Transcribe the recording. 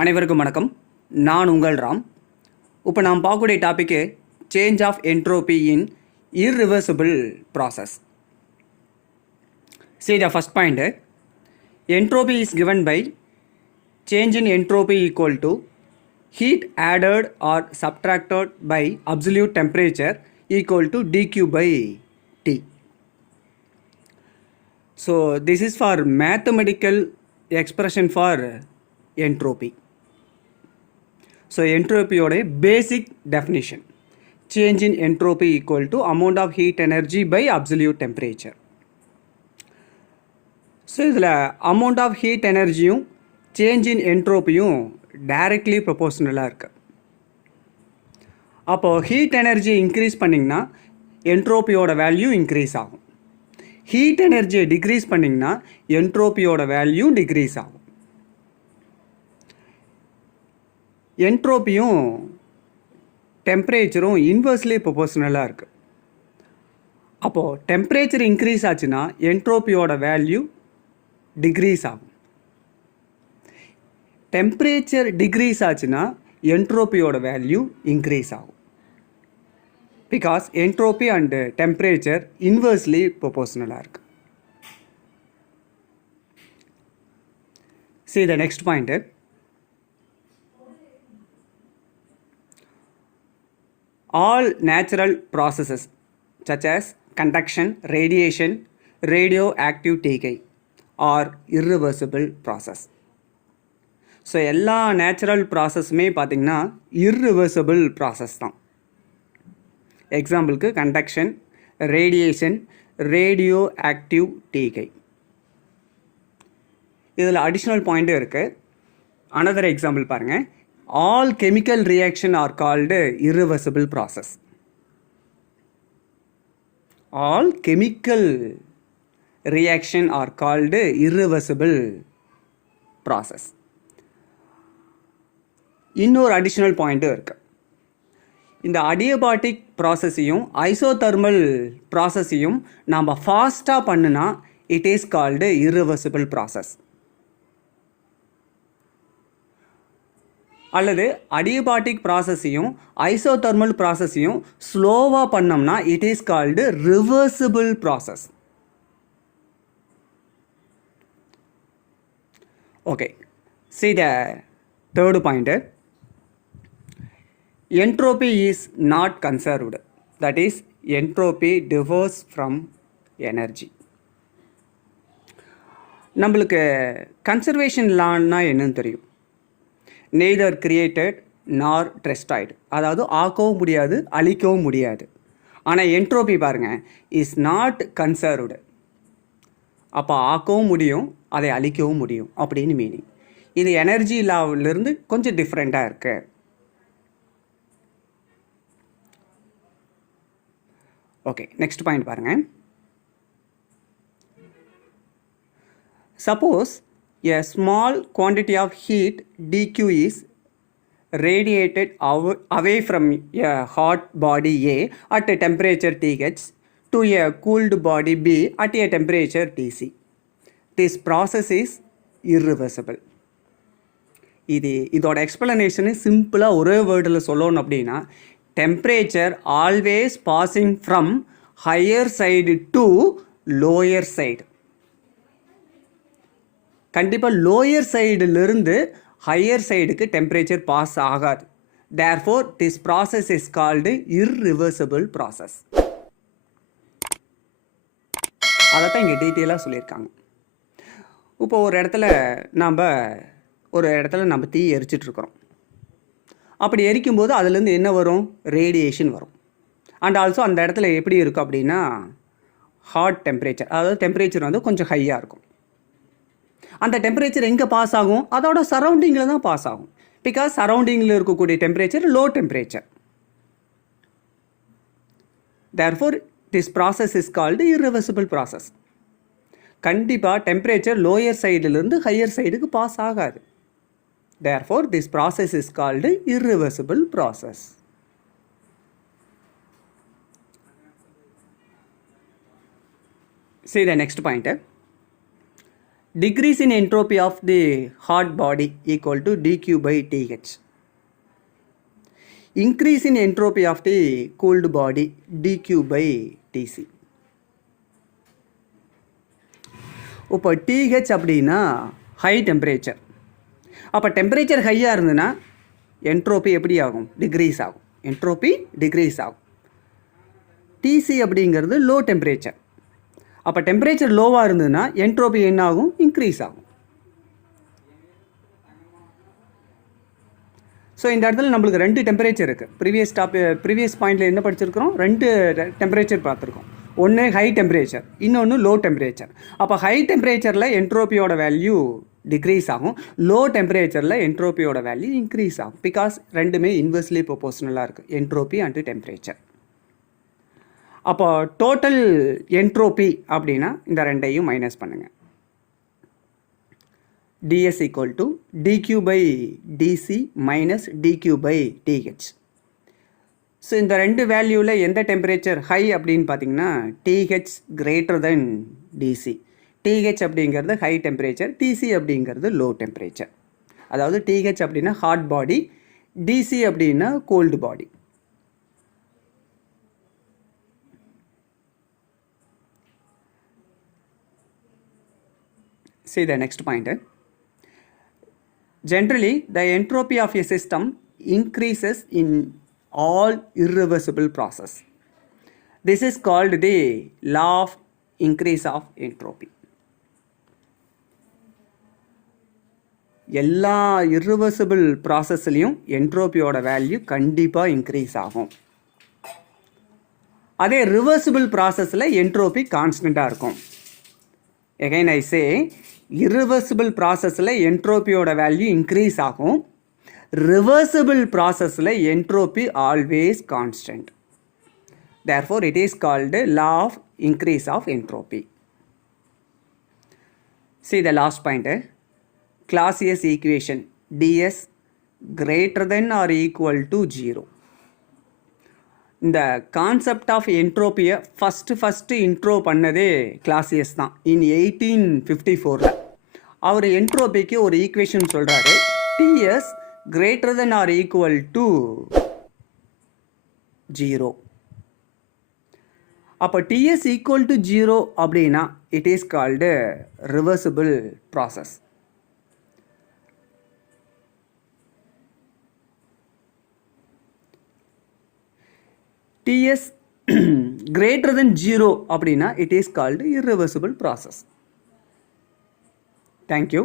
அனைவருக்கும் வணக்கம். நான் உங்கள் ராம். இப்போ நாம் பார்க்கக்கூடிய topic change of entropy in irreversible process. See the first point. Entropy is given by change in entropy equal to heat added or subtracted by absolute temperature equal to dq by T. So this is for mathematical expression for entropy. So entropy ஓட basic definition, change in entropy equal to amount of heat energy by absolute temperature. So இதில் amount of heat energyயும் change in entropyயும் directly proportionalaக இருக்குது. அப்போது heat energy increase பண்ணிங்கன்னா entropyயோட value increase ஆகும். heat energy decrease பண்ணிங்கன்னா entropyயோட value decrease ஆகும். என்ட்ரோப்பியும் டெம்பரேச்சரும் inversely ப்ரொபோர்ஷனலாக இருக்குது. அப்போது டெம்பரேச்சர் இன்க்ரீஸ் ஆச்சுன்னா என்ட்ரோப்பியோட வேல்யூ டிக்ரீஸ் ஆகும். டெம்பரேச்சர் டிக்ரீஸ் ஆச்சுன்னா என்ட்ரோப்பியோட வேல்யூ இன்க்ரீஸ் ஆகும். Because entropy and temperature inversely ப்ரொபோர்ஷனலாக இருக்குது. See the next point. All natural processes such as conduction, radiation, radioactive decay are irreversible process. So எல்லா நேச்சுரல் ப்ராசஸுமே பார்த்திங்கன்னா irreversible process தான். எக்ஸாம்பிளுக்கு கண்டக்ஷன், ரேடியேஷன், ரேடியோ ஆக்டிவ் டீகை. இதில் additional பாயிண்ட்டும் இருக்குது. அனதர் எக்ஸாம்பிள் பாருங்கள். All chemical reaction are called irreversible process. All chemical reaction are called irreversible process. இன்னொரு additional பாயிண்ட்டும் இருக்குது. இந்த அடியபாட்டிக் ப்ராசஸையும் ஐசோதர்மல் ப்ராசஸையும் நாம் ஃபாஸ்ட்டாக பண்ணுனா it is called irreversible process. அல்லது அடியபாட்டிக் ப்ராசஸையும் ஐசோதர்மல் ப்ராசஸையும் ஸ்லோவாக பண்ணோம்னா it is called reversible process. Okay, see the third point. Entropy is not conserved. That is, entropy differs from energy. நம்மளுக்கு கன்சர்வேஷன் லான்னா என்னன்னு தெரியும். நெய்தர் கிரியேட்டட் நார் டெஸ்ட்ராய்டு, அதாவது ஆக்கவும் முடியாது அழிக்கவும் முடியாது. ஆனால் என்ட்ரோபி பாருங்கள், இஸ் நாட் கன்சர்வ்டு. அப்போ ஆக்கவும் முடியும், அதை அழிக்கவும் முடியும் அப்படின்னு மீனிங். இது எனர்ஜி லாவிலிருந்து கொஞ்சம் டிஃப்ரெண்ட்டாக இருக்கு. ஓகே, நெக்ஸ்ட் பாயிண்ட் பாருங்கள். Suppose a small quantity of heat dq is radiated away from a hot body A at a temperature Th to a cooled body B at a temperature Tc. This process is irreversible. இதோட explanation சிம்பிளாக ஒரே வேர்டில் சொல்லணும் அப்படின்னா, temperature always passing from higher side to lower side. கண்டிப்பாக lower சைடிலிருந்து higher சைடுக்கு temperature pass ஆகாது. Therefore this process is called irreversible process. அதை தான் இங்கே டீட்டெயிலாக சொல்லியிருக்காங்க. இப்போ ஒரு இடத்துல நம்ம தீ எரிச்சிட்ருக்குறோம். அப்படி எரிக்கும்போது அதுலேருந்து என்ன வரும்? ரேடியேஷன் வரும். அண்ட் ஆல்சோ அந்த இடத்துல எப்படி இருக்கும் அப்படின்னா ஹாட் டெம்பரேச்சர், அதாவது டெம்பரேச்சர் வந்து கொஞ்சம் ஹையாக இருக்கும். அந்த டெம்பரேச்சர் எங்கே பாஸ் ஆகும்? அதோட சரௌண்டிங்கில் தான் பாஸ் ஆகும். பிகாஸ் சரௌண்டிங்கில் இருக்கக்கூடிய temperature low temperature. Therefore this process is called irreversible process. கண்டிப்பாக டெம்பரேச்சர் லோயர் சைடிலிருந்து ஹையர் சைடுக்கு பாஸ் ஆகாது. Therefore this process is called irreversible process. See the next point. decrease in entropy of the hot body equal to dq by th. Increase in entropy of the cooled body dq by tc. இப்போ TH அப்படின்னா high temperature. அப்போ temperature ஹையாக இருந்ததுன்னா entropy எப்படி ஆகும்? Degrees ஆகும். Entropy degrees ஆகும். DC அப்படிங்கிறது லோ டெம்பரேச்சர். அப்போ டெம்பரேச்சர் லோவாக இருந்ததுன்னா என்ட்ரோபி என்ன ஆகும்? இன்க்ரீஸ் ஆகும். ஸோ இந்த இடத்துல நம்மளுக்கு ரெண்டு டெம்பரேச்சர் இருக்குது. ப்ரீவியஸ் பாயிண்டில் என்ன படிச்சிருக்கிறோம்? ரெண்டு டெம்பரேச்சர் பார்த்துருக்கோம். ஒன்று ஹை டெம்பரேச்சர், இன்னொன்று லோ டெம்பரேச்சர். அப்போ ஹை டெம்பரேச்சரில் என்ட்ரோபியோட வேல்யூ டிக்ரீஸ் ஆகும், லோ டெம்பரேச்சரில் என்ட்ரோபியோட வேல்யூ இன்க்ரீஸ் ஆகும். பிகாஸ் ரெண்டுமே இன்வெர்ஸ்லி ப்ரொபோஷனலாக இருக்குது, என்ட்ரோபி அண்ட் டெம்பரேச்சர். அப்போ டோட்டல் என்ட்ரோபி அப்படின்னா இந்த ரெண்டையும் மைனஸ் பண்ணுங்கள். ds equal to dq by dc minus dq by th. So இந்த ரெண்டு வேல்யூவில் எந்த டெம்பரேச்சர் ஹை அப்படின்னு பார்த்தீங்கன்னா TH greater than DC. TH அப்படிங்கிறது ஹை டெம்பரேச்சர், TC அப்படிங்கிறது லோ டெம்பரேச்சர். அதாவது TH அப்படின்னா ஹாட் பாடி, DC அப்படின்னா cold body. See the next point. Generally, the entropy of a system increases in all irreversible process. This is called the law of increase of entropy. எல்லா irreversible ப்ராசஸ்லையும் என்ட்ரோபியோட value கண்டிப்பாக increase ஆகும். அதே reversible ப்ராசஸில் entropy கான்ஸ்டண்ட்டாக இருக்கும். Again I say, irreversible ப்ராசஸில் என்ட்ரோபியோட value increase ஆகும், reversible ப்ராசஸில் entropy always constant. Therefore it is called law of increase of entropy. See the last point. Clausius equation ds greater than or equal to 0. இந்த concept of என்ட்ரோப்பியை first intro பண்ணதே Clausius தான். In 1854 அவர் என்ட்ரோபிக்கு ஒரு equation சொல்கிறாரு, DS greater than or equal to 0. அப்போ DS equal to 0 அப்படின்னா it is called reversible process. TS greater than 0 அப்படின்னா it is called irreversible process. Thank you.